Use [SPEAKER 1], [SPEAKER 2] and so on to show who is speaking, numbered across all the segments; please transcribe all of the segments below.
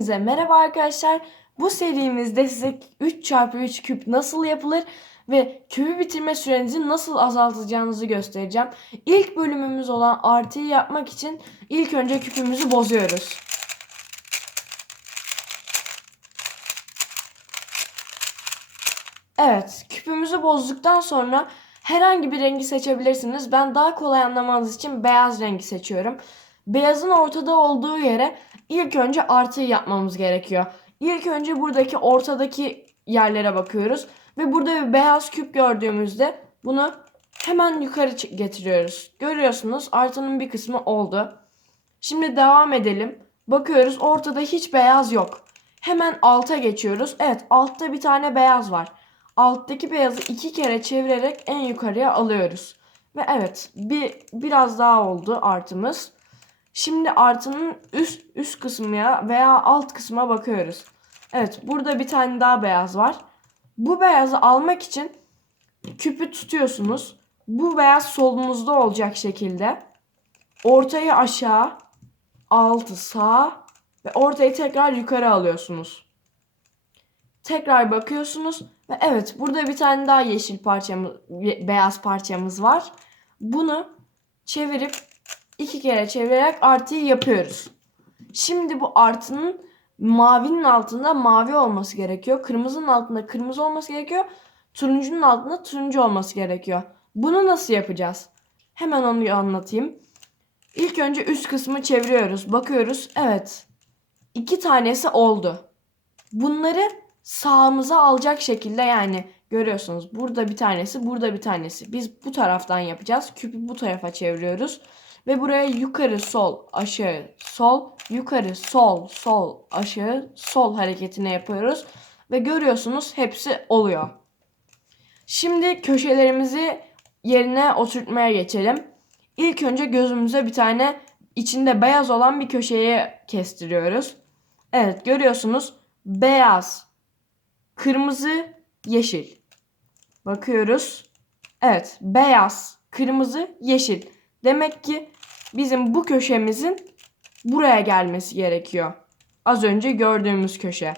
[SPEAKER 1] Hepinize merhaba arkadaşlar. Bu serimizde size 3x3 küp nasıl yapılır ve küpü bitirme sürenizi nasıl azaltacağınızı göstereceğim. İlk bölümümüz olan artıyı yapmak için ilk önce küpümüzü bozuyoruz. Evet, küpümüzü bozduktan sonra herhangi bir rengi seçebilirsiniz. Ben daha kolay anlamanız için beyaz rengi seçiyorum. Beyazın ortada olduğu yere ilk önce artıyı yapmamız gerekiyor. İlk önce buradaki ortadaki yerlere bakıyoruz. Ve burada bir beyaz küp gördüğümüzde bunu hemen yukarı getiriyoruz. Görüyorsunuz artının bir kısmı oldu. Şimdi devam edelim. Bakıyoruz ortada hiç beyaz yok. Hemen alta geçiyoruz. Evet altta bir tane beyaz var. Alttaki beyazı iki kere çevirerek en yukarıya alıyoruz. Ve evet bir biraz daha oldu artımız. Şimdi artının üst üst kısmına veya alt kısma bakıyoruz. Evet burada bir tane daha beyaz var. Bu beyazı almak için küpü tutuyorsunuz. Bu beyaz solunuzda olacak şekilde. Ortayı aşağı, altı sağ ve ortayı tekrar yukarı alıyorsunuz. Tekrar bakıyorsunuz ve evet burada bir tane daha yeşil parçamız, beyaz parçamız var. Bunu çevirip iki kere çevirerek artıyı yapıyoruz. Şimdi bu artının mavinin altında mavi olması gerekiyor. Kırmızının altında kırmızı olması gerekiyor. Turuncunun altında turuncu olması gerekiyor. Bunu nasıl yapacağız? Hemen onu anlatayım. İlk önce üst kısmı çeviriyoruz. Bakıyoruz. Evet. iki tanesi oldu. Bunları sağımıza alacak şekilde yani görüyorsunuz. Burada bir tanesi, burada bir tanesi. Biz bu taraftan yapacağız. Küpü bu tarafa çeviriyoruz. Ve buraya yukarı sol aşağı sol yukarı sol sol aşağı sol hareketine yapıyoruz. Ve görüyorsunuz hepsi oluyor. Şimdi köşelerimizi yerine oturtmaya geçelim. İlk önce gözümüze bir tane içinde beyaz olan bir köşeye kestiriyoruz. Evet görüyorsunuz beyaz, kırmızı, yeşil. Bakıyoruz. Evet beyaz, kırmızı, yeşil. Demek ki bizim bu köşemizin buraya gelmesi gerekiyor. Az önce gördüğümüz köşe.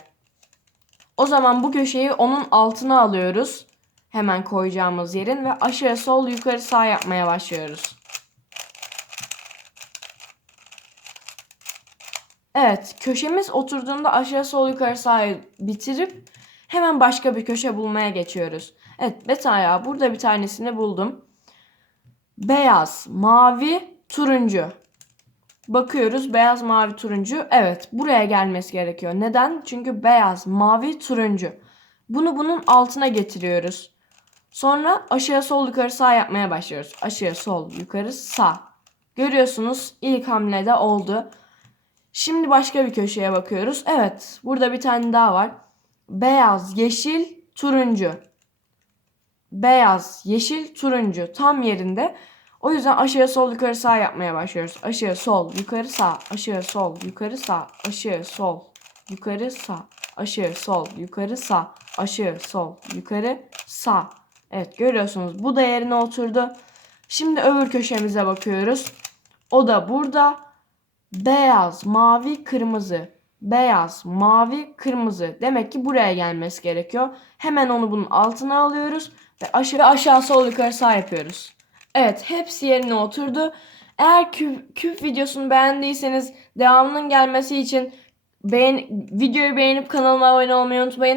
[SPEAKER 1] O zaman bu köşeyi onun altına alıyoruz. Hemen koyacağımız yerin ve aşağı sol yukarı sağ yapmaya başlıyoruz. Evet köşemiz oturduğunda aşağı sol yukarı sağ bitirip hemen başka bir köşe bulmaya geçiyoruz. Evet mesela burada bir tanesini buldum. Beyaz, mavi, turuncu. Bakıyoruz beyaz, mavi, turuncu. Evet buraya gelmesi gerekiyor. Neden? Çünkü beyaz, mavi, turuncu. Bunu bunun altına getiriyoruz. Sonra aşağı sol yukarı sağ yapmaya başlıyoruz. Aşağı sol yukarı sağ. Görüyorsunuz ilk hamlede oldu. Şimdi başka bir köşeye bakıyoruz. Evet burada bir tane daha var. Beyaz, yeşil, turuncu. Beyaz, yeşil, turuncu tam yerinde. O yüzden aşağı sol yukarı sağ yapmaya başlıyoruz. Aşağı sol yukarı sağ, aşağı sol yukarı sağ, aşağı sol yukarı sağ, aşağı sol yukarı sağ, aşağı sol yukarı sağ. Evet görüyorsunuz bu da yerine oturdu. Şimdi öbür köşemize bakıyoruz. O da burada. Beyaz, mavi, kırmızı. Beyaz, mavi, kırmızı. Demek ki buraya gelmesi gerekiyor. Hemen onu bunun altına alıyoruz ve aşağı aşağı sol yukarı sağ yapıyoruz. Evet hepsi yerine oturdu. Eğer küp, küp videosunu beğendiyseniz devamının gelmesi için beğen, videoyu beğenip kanalıma abone olmayı unutmayın.